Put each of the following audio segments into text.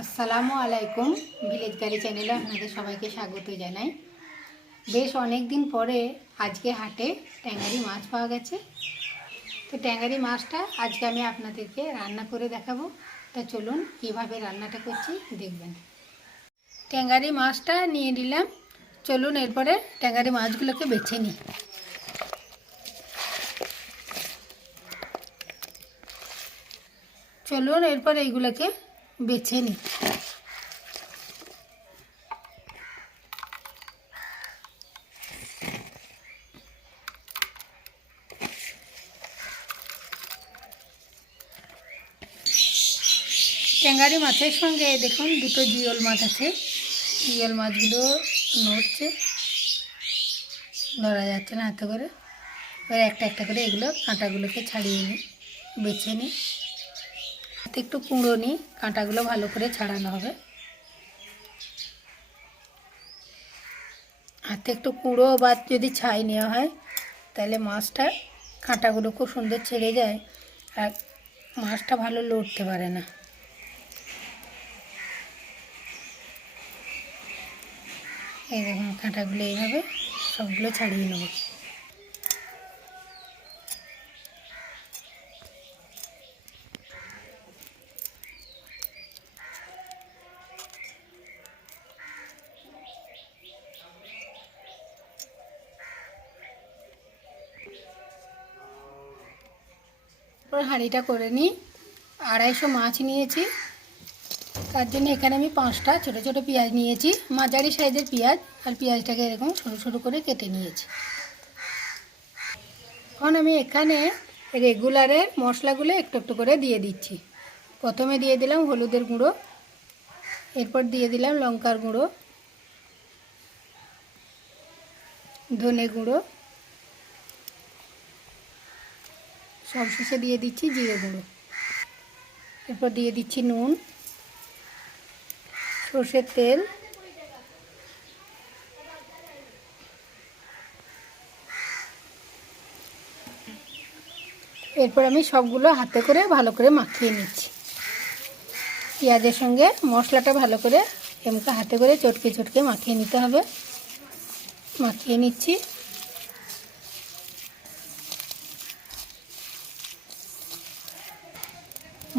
আসসালামু আলাইকুম, ভিলেজ গাড়ি চ্যানেলে আপনাদের সবাইকে স্বাগত জানাই। বেশ অনেক দিন পরে আজকে হাটে ট্যাঙ্গারি মাছ পাওয়া গেছে। তো ট্যাঙ্গারি মাছটা আজকে আমি আপনাদেরকে রান্না করে দেখাবো। তা চলুন কীভাবে রান্নাটা করছি দেখবেন। ট্যাঙ্গারি মাছটা নিয়ে নিলাম। চলুন এরপরে ট্যাঙ্গারি মাছগুলোকে বেছে নিই। চলুন এরপর এইগুলোকে বেছে নিই ট্যাঙ্গারি মাছের সঙ্গে দেখুন, দুটো জিওল মাছ আছে। জিওল মাছগুলো নড়ছে। ধরা যাচ্ছে না হাতে করে। এবার একটা একটা করে এগুলো কাঁটাগুলোকে ছাড়িয়ে নিই বেছে নিই হাতে একটু কুঁড়ো নিই, কাঁটাগুলো ভালো করে ছাড়ানো হবে। হাতে একটু কুঁড়ো বা যদি ছাই নেওয়া হয়, তাহলে মাছটা, কাঁটাগুলো খুব সুন্দর ছেড়ে যায় আর মাছটা ভালো লড়তে পারে না। এই দেখুন, কাঁটাগুলো এইভাবে সবগুলো ছাড়িয়ে নেব। তারপর হাঁড়িটা করে নিই। আড়াইশো মাছ নিয়েছি। তার জন্য এখানে আমি পাঁচটা ছোটো ছোটো পেঁয়াজ নিয়েছি। মাঝারি সাইজের পেঁয়াজ আর পেঁয়াজটাকে এরকম সরু সরু করে কেটে নিয়েছি। এখন আমি এখানে রেগুলারের মশলাগুলো একটু একটু করে দিয়ে দিচ্ছি। প্রথমে দিয়ে দিলাম হলুদের গুঁড়ো। এরপর দিয়ে দিলাম লঙ্কার গুঁড়ো। ধনে গুঁড়ো। সব শেষে দিয়ে দিচ্ছি জিরে গুঁড়ো। এরপর দিয়ে দিচ্ছি নুন, সর্ষের তেল, এরপর আমি সবগুলো হাতে করে ভালো করে মাখিয়ে নিচ্ছি। পেঁয়াজের সঙ্গে মশলাটা ভালো করে এমকে হাতে করে চটকে চটকে মাখিয়ে নিতে হবে। মাখিয়ে নিচ্ছি।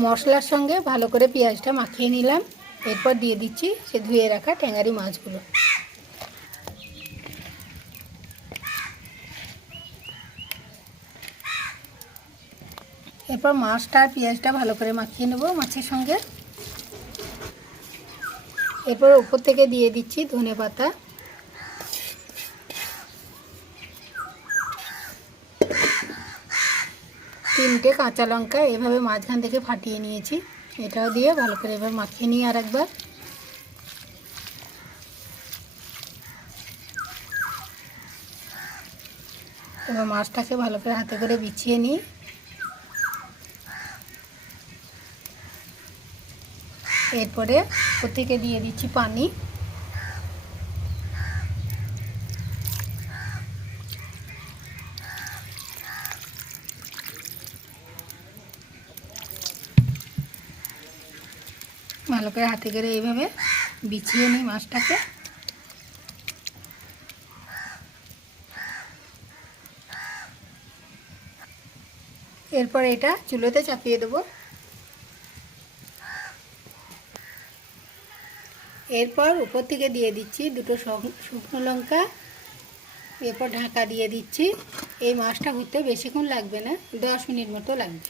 মশলার সঙ্গে ভালো করে পেঁয়াজটা মাখিয়ে নিলাম। এরপর দিয়ে দিচ্ছি সে ধুয়ে রাখা ট্যাঙ্গারি মাছগুলো। এরপর মাছটা আর পেঁয়াজটা ভালো করে মাখিয়ে নেব মাছের সঙ্গে। এরপর উপর থেকে দিয়ে দিচ্ছি ধনে পাতা। তিনটে কাঁচা লঙ্কা এভাবে মাঝখান থেকে ফাটিয়ে নিয়েছি। এটাও দিয়ে ভালো করে এবার মাখিয়ে নিই আর একবার এবার মাছটাকে ভালো করে হাতে করে বিছিয়ে নিই। এরপরে থেকে দিয়ে দিচ্ছি পানি। ভালো করে হাতে করে এইভাবে বিছিয়ে নিই মাছটাকে। এরপর এটা চুলোতে চাপিয়ে দেবো। এরপর উপর থেকে দিয়ে দিচ্ছি দুটো শুকনো লঙ্কা। এরপর ঢাকা দিয়ে দিচ্ছি। এই মাছটা হতে বেশিক্ষণ লাগবে না, দশ মিনিট মতো লাগবে।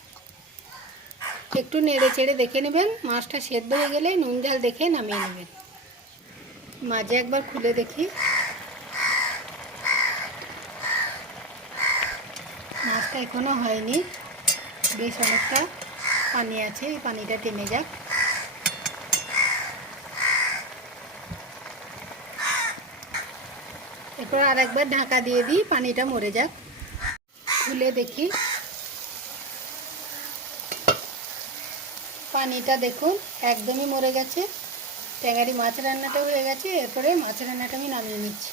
একটু নেড়ে চেড়ে দেখে নেবেন। মাছটা সেদ্ধ হয়ে গেলে নুন ঝাল দেখে নামিয়ে নেবেন। মাঝে একবার খুলে দেখি। মাছটা এখনও হয়নি। বেশ অনেকটা পানি আছে, এই পানিটা টেনে যাক। এরপর আর একবার ঢাকা দিয়ে দিই, পানিটা মরে যাক। খুলে দেখি। পানিটা দেখুন, একদমই মরে গেছে। ট্যাঙারি মাছ রান্নাটা হয়ে গেছে, এরপরে মাছ রান্নাটা আমি নামিয়ে নিচ্ছি।